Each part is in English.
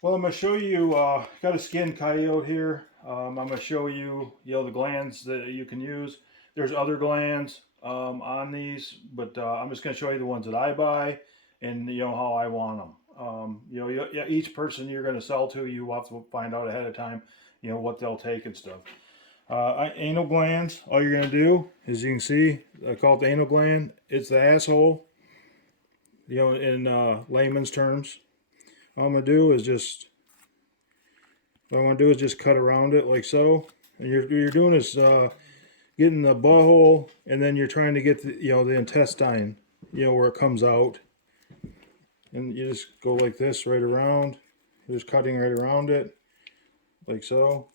Well, I'm going to show you, got a skinned coyote here. I'm going to show you, the glands that you can use. There's other glands on these, but I'm just going to show you the ones that I buy and, how I want them. Each person you're going to sell to, you have to find out ahead of time, what they'll take and stuff. Anal glands, all you're going to do, as you can see, I call it the anal gland. It's the asshole, in layman's terms. All I'm going to do is just What I want to do is just cut around it like so. And you're doing is getting the butthole, and then you're trying to get the intestine, where it comes out. And you just go like this right around. You're just cutting right around it, like so.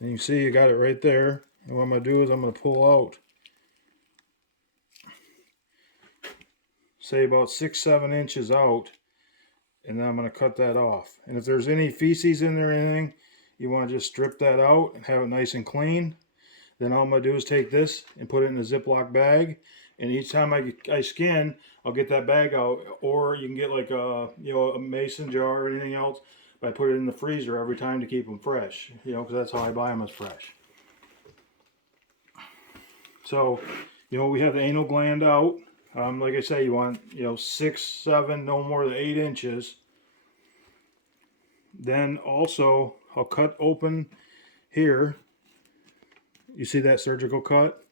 And you see you got it right there. And what I'm going to do is I'm going to pull out, say about 6-7 inches out, and then I'm going to cut that off. And if there's any feces in there or anything, you want to just strip that out and have it nice and clean. Then all I'm going to do is take this and put it in a Ziploc bag. And each time I skin, I'll get that bag out. Or you can get like a mason jar or anything else. But I put it in the freezer every time to keep them fresh. Because that's how I buy them, as fresh. So, we have the anal gland out. Like I say, you want 6, 7, no more than 8 inches. Then also I'll cut open here. You see that surgical cut?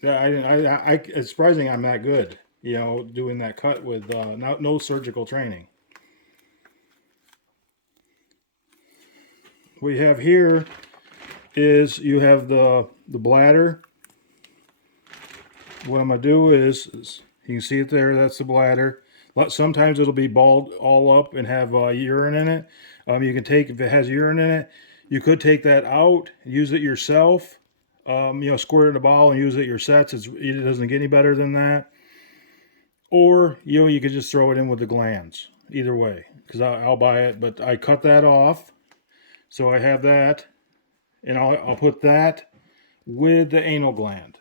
It's surprising I'm that good, doing that cut with no surgical training. What you have here is you have the bladder. What I'm gonna do is you can see it there. That's the bladder. Sometimes it'll be balled all up and have urine in it. You can take, if it has urine in it, you could take that out, use it yourself. Squirt it in a ball and use it your sets. It doesn't get any better than that. Or you could just throw it in with the glands. Either way, because I'll buy it. But I cut that off, so I have that, and I'll put that with the anal gland,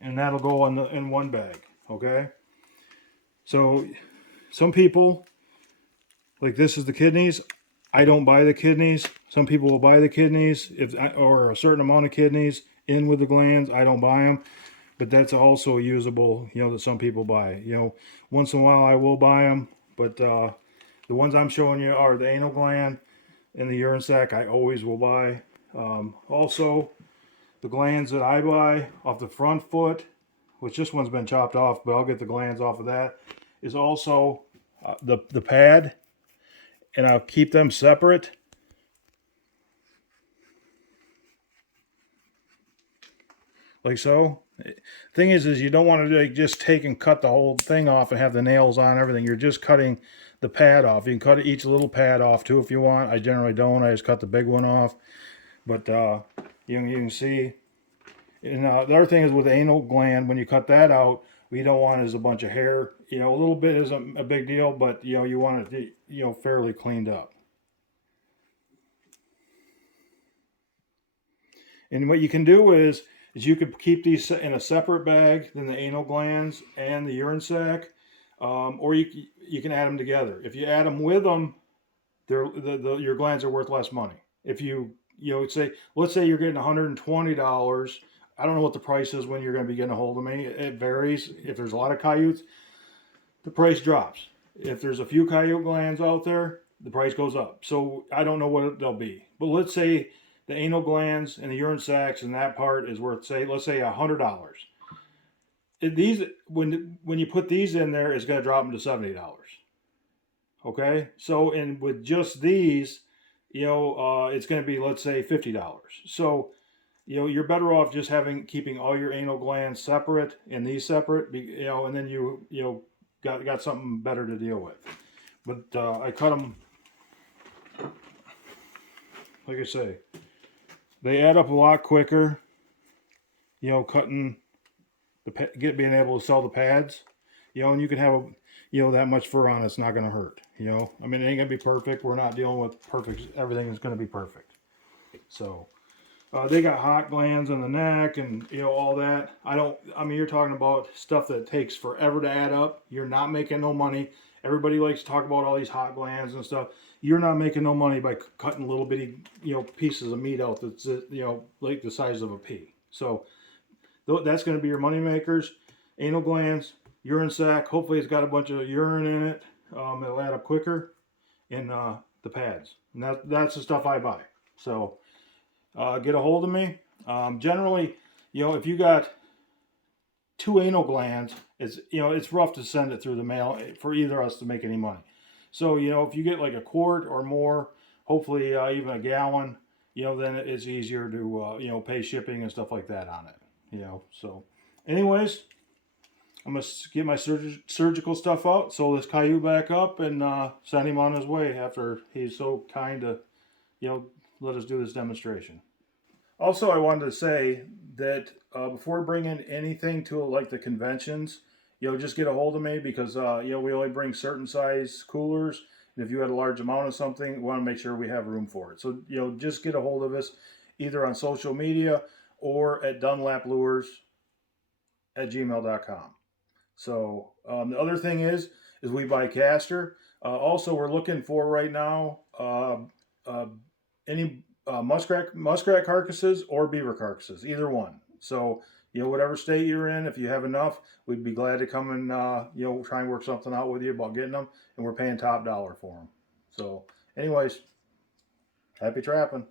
and that'll go in one bag. Okay. So some people, like, this is the kidneys. I don't buy the kidneys. Some people will buy the kidneys, or a certain amount of kidneys in with the glands. I don't buy them, but that's also usable. That some people buy. Once in a while I will buy them, but the ones I'm showing you are the anal gland and the urine sac. I always will buy. Also, the glands that I buy off the front foot, which this one's been chopped off, but I'll get the glands off of that, is also the pad, and I'll keep them separate. Like so. Thing is you don't want to just take and cut the whole thing off and have the nails on everything. You're just cutting the pad off. You can cut each little pad off too if you want. I generally don't. I just cut the big one off. But you can see. And the other thing is with the anal gland, when you cut that out, what you don't want is a bunch of hair. A little bit isn't a big deal, but you want it fairly cleaned up. And what you can do is you could keep these in a separate bag than the anal glands and the urine sac, or you can add them together. If you add them with them, your glands are worth less money. If let's say you're getting $120. I don't know what the price is when you're going to be getting a hold of me. It varies. If there's a lot of coyotes, the price drops. If there's a few coyote glands out there, the price goes up. So I don't know what they'll be. But let's say the anal glands and the urine sacs and that part is worth, let's say $100. These, when you put these in there, it's going to drop them to $70. Okay, so and with just these, it's going to be, let's say, $50. So you're better off just keeping all your anal glands separate and these separate, and then you got something better to deal with. But I cut them, like I say, they add up a lot quicker. Cutting being able to sell the pads, and you can have that much fur on it's not going to hurt. I mean, it ain't going to be perfect. We're not dealing with perfect. Everything is going to be perfect. So they got hot glands on the neck and all that. I mean, you're talking about stuff that takes forever to add up. You're not making no money. Everybody likes to talk about all these hot glands and stuff. You're not making no money by cutting little bitty pieces of meat out that's like the size of a pea. So that's going to be your money makers. Anal glands, urine sac. Hopefully, it's got a bunch of urine in it. It'll add up quicker. And the pads. And that's the stuff I buy. So get a hold of me. Generally, if you got 2 anal glands, it's rough to send it through the mail for either of us to make any money. So if you get like a quart or more, hopefully even a gallon, then it's easier to pay shipping and stuff like that on it. So anyways, I'm gonna get my surgical stuff out, sew this coyote back up, and send him on his way after he's so kind to you know let us do this demonstration. Also, I wanted to say that before bringing anything to like the conventions, just get a hold of me because we only bring certain size coolers, and if you had a large amount of something, we want to make sure we have room for it. So just get a hold of us either on social media or at dunlaplures@gmail.com. So the other thing is we buy castor. Also, we're looking for right now uh, any muskrat carcasses or beaver carcasses, either one. So whatever state you're in, if you have enough, we'd be glad to come and try and work something out with you about getting them, and we're paying top dollar for them. So, anyways, happy trapping.